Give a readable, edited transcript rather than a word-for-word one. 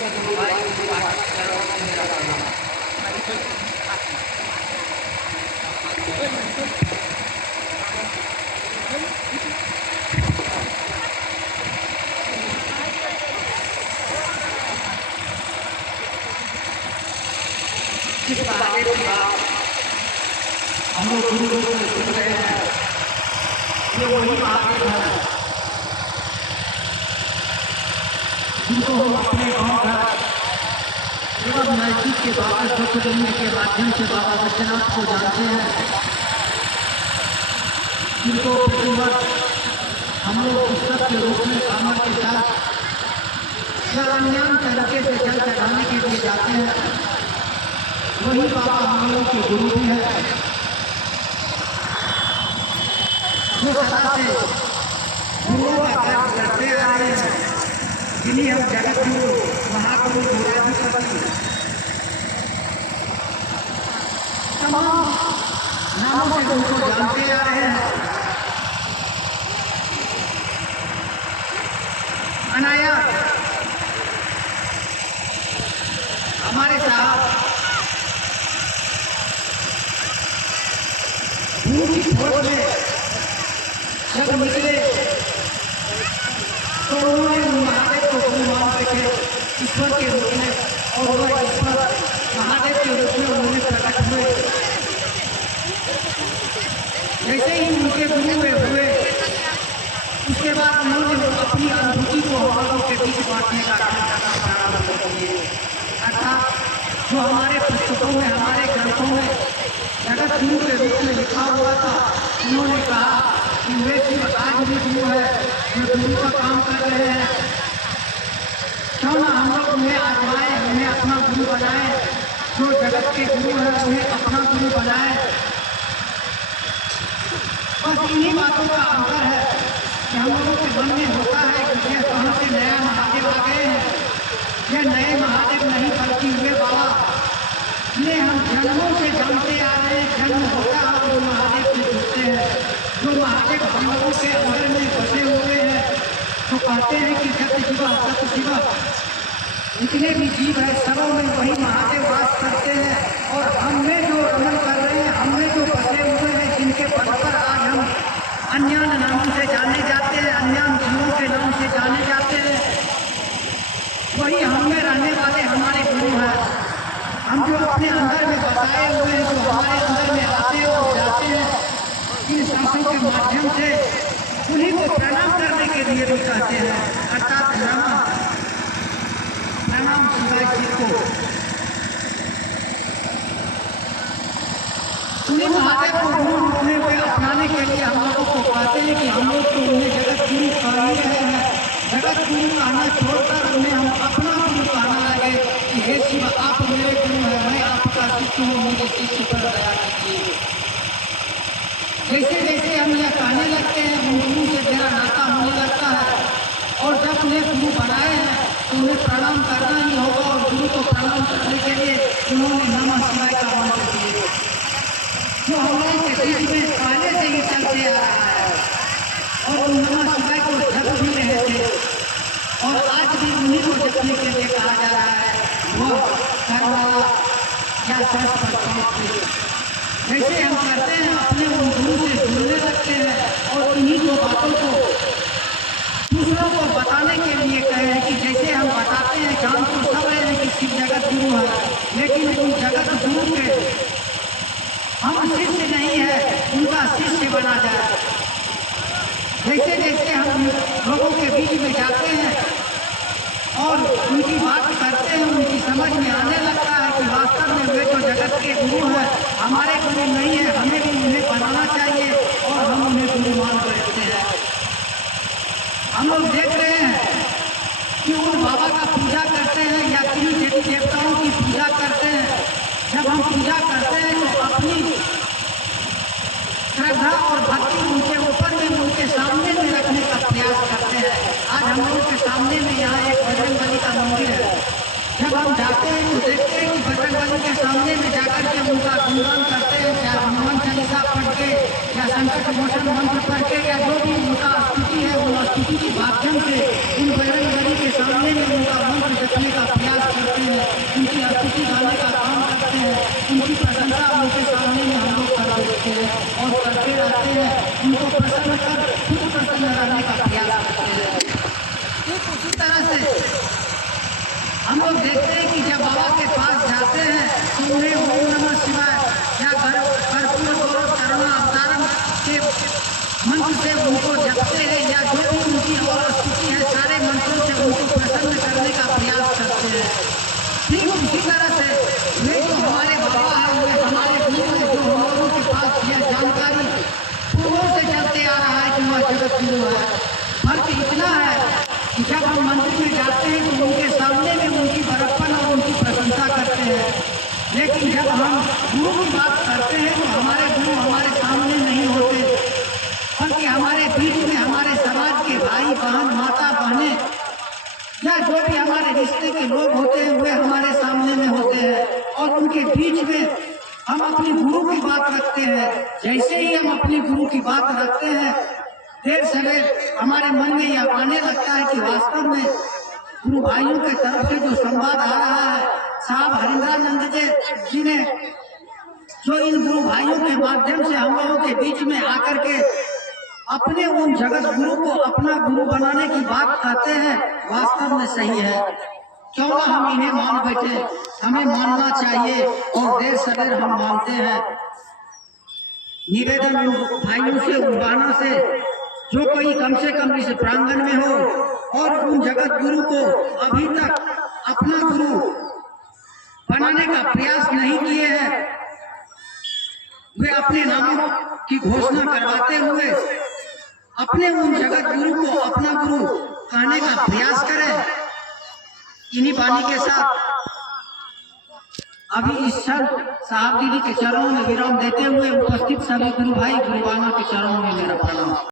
जिस महादेव की बात हम लोग गुरु रूप में सुन रहे हैं, ये वही महादेव है जिनको हम अपने गांव घर एवं नजदीक के बाबा ज्योतिर्लिंग के माध्यम से बाबा बैद्यनाथ को जानते हैं, जिनको प्रतिवर्ष हम लोग पुस्तक के रूप में कामर के साथ शरण्यान तरीके से जल चढ़ाने के लिए जाते हैं। वही बाबा हम लोगों के गुरु भी है, जो सदा से गुरुओं का कार्य करते आ रहे हैं, जिन्हें हम जगत गुरु महागुरु गुरुआदि तमाम नामों से उनको जानते आ रहे हैं। अनायास हमारे साथ पूरी खोज में जब निकले तो उन्होंने महादेव को गुरु मान थे, ईश्वर के रूप में, और वह ईश्वर महादेव के रूप में उन्होंने प्रकट हुए। जैसे ही उनके गुरु हुए उसके बाद उन्होंने अपनी अनुभूति को हम लोगों के बीच बांटने का काम करना प्रारंभ कर दिए। अर्थात जो हमारे पुस्तकों में, हमारे ग्रंथों में जगत गुरु के रूप में लिखा हुआ था, उन्होंने कहा कि वे शिव आज भी गुरु है, जो गुरु का काम कर रहे हैं, क्यों ना हम लोग उन्हें आजमाएं, उन्हें अपना गुरु बनाएं। जो जगत के गुरु है उन्हें अपना गुरु बनाएं। बस इन्हीं बातों का अंतर है कि हम लोगों के मन में होता है कि ये कहाँ से नया महादेव आ गए हैं। ये नए महादेव नहीं बल्कि वे बाबा ने हम जन्मों से जानते आ रहे हैं। जन्म होता है जो महादेव से जुड़ते हैं, जो महादेव हम लोगों के अंदर में बसे हुए हैं। तो कहते हैं कि सत्य शिवा सत्य शिवा, जितने भी जीव है सबों में वही महादेव वास करते हैं। और हमने जो रमन कर रहे हैं, हमने जो बसे हुए हैं, जिनके बल पर आज हम अन्यान नामों से जाने जाते हैं, अन्यान जीवों के नाम से जाने जाते हैं, वही हम में रहने वाले हमारे गुरु हैं। हम जो अपने अंदर में बसाए हुए हैं, जो हमारे अंदर में आते और जाते हैं, इन सांसों के माध्यम से उन्हीं को प्रणाम करने के लिए भी कहते हैं। अर्थात प्रणाम शिवाय जी को। उन्हीं महादेव को गुरु रूप में वे अपनाने के लिए हम लोगों को कहते हैं कि हम लोग तो उन्हें जगत गुरु कह ही रहे हैं। जगत गुरु कहना छोड़कर उन्हें हम अपना गुरु कहना लगे कि हे शिव आप मेरे गुरु हैं, मैं आपका शिष्य हूँ, मुझे शिष्य पर दया कीजिए। जैसे जैसे हम यह कहने लगते हैं, उन गुरु से मेरा नाता होने लगता है। और जब उन्हें गुरु बनाए हैं तो उन्हें प्रणाम करना ही होगा। और गुरु को प्रणाम करने के लिए उन्होंने नमः शिवाय का मंत्र दिए, जो हम लोगों के बीच में पहले से ही चलते आ रहा है। और उन नमः शिवाय को जप भी रहे थे, और आज भी उन्हीं को जपने के लिए कहा जा रहा है। वो करवाला या सरस्वती जैसे हम करते हैं, अपने उन गुरु से जुड़ने लगते हैं। और इन्हीं को बातों को दूसरों को बताने के लिए कहे हैं कि जैसे हम बताते हैं, जान तो सब रहे हैं कि शिव जगत गुरु है, लेकिन उन जगत गुरु के हम शिष्य नहीं है, उनका शिष्य बना जाए। जैसे जैसे हम लोगों के बीच में जाते हैं और उनकी बात करते हैं, उनकी समझ में आने लगता है कि वास्तव में वे जो जगत के गुरु हैं हमारे गुरु नहीं है, हमें भी उन्हें बनाना चाहिए। और हम उन्हें गुरु मान बैठते हैं। हम लोग देख रहे हैं कि उन बाबा का पूजा करते हैं या किन्हीं देवी देवताओं की पूजा करते हैं। जब हम पूजा करते हैं तो अपनी श्रद्धा और भक्ति उनके ऊपर में, उनके सामने में रखने का प्रयास करते हैं। आज हम लोगों के सामने में यहाँ एक बजरंगबली का मंदिर है। जब हम जाते हैं तो देखते हैं कि बजरंगबली के सामने में जाकर के उनका गुणगान करते हैं, चाहे हनुमान चालीसा पढ़ के या संकट मोचन मंत्र पढ़ के, या जो भी उनका स्तुति है, उन स्तुति के माध्यम से उन बजरंगबली के सामने में उनका मंत्र रखने का प्रयास करते हैं, उनकी स्तुति गाने का काम करते हैं, उनकी प्रशंसा उनके सामने में हम लोग कर देते हैं और करते रहते हैं। उनको प्रसन्न कर खुद प्रसन्न रहने का प्रयास करते हैं। ठीक उसी तरह से हम लोग देखते हैं कि जब बाबा के पास जाते हैं तो उन्हें ओम नमः शिवाय या कर्पूर गौरव करुणा अवतारम के मंत्र से उनको जपते हैं या जो भी उनकी और स्तुति है सारे मंत्रों से उनको प्रसन्न करने का प्रयास करते हैं। ठीक उसी तरह से वे जो हमारे बाबा हैं, वे हमारे गुरु हैं, जो हम लोगों के पास यह जानकारी पूर्वों से चलते आ रहा है कि वह जगत गुरु है। फर्क इतना है कि जब हम मंदिर में जाते हैं तो उनके सामने में उनकी बड़प्पन और उनकी प्रशंसा करते हैं, लेकिन जब हम गुरु की बात करते हैं तो हमारे गुरु हमारे सामने नहीं होते, बल्कि हमारे बीच में हमारे समाज के भाई बहन माता बहनें या जो भी हमारे रिश्ते के लोग होते हैं वे हमारे सामने में होते हैं और उनके बीच में हम अपनी गुरु की बात रखते हैं। जैसे ही हम अपनी गुरु की बात रखते हैं, देर सवेर हमारे मन में यह आने लगता है कि वास्तव में गुरु भाइयों के तरफ से जो संवाद आ रहा है, साहब हरिंद्रानंद जी ने जो इन गुरु भाइयों के माध्यम से हम लोगों के बीच में आकर के अपने उन जगत गुरु को अपना गुरु बनाने की बात कहते हैं, वास्तव में सही है। क्यों ना हम इन्हें मान बैठे, हमें मानना चाहिए और देर सवेर हम मानते हैं। निवेदन उन भाइयों से उबाना से जो कोई कम से कम इस प्रांगण में हो और उन जगत गुरु को अभी तक अपना गुरु बनाने का प्रयास नहीं किए हैं, वे अपने नामों की घोषणा करवाते हुए अपने उन जगत गुरु को अपना गुरु कहने का प्रयास करें। इन्हीं वाणी के साथ अभी इस क्षण साहब दीदी के चरणों में विराम देते हुए उपस्थित सभी गुरु भाई गुरुबाना के चरणों में मेरा प्रणाम।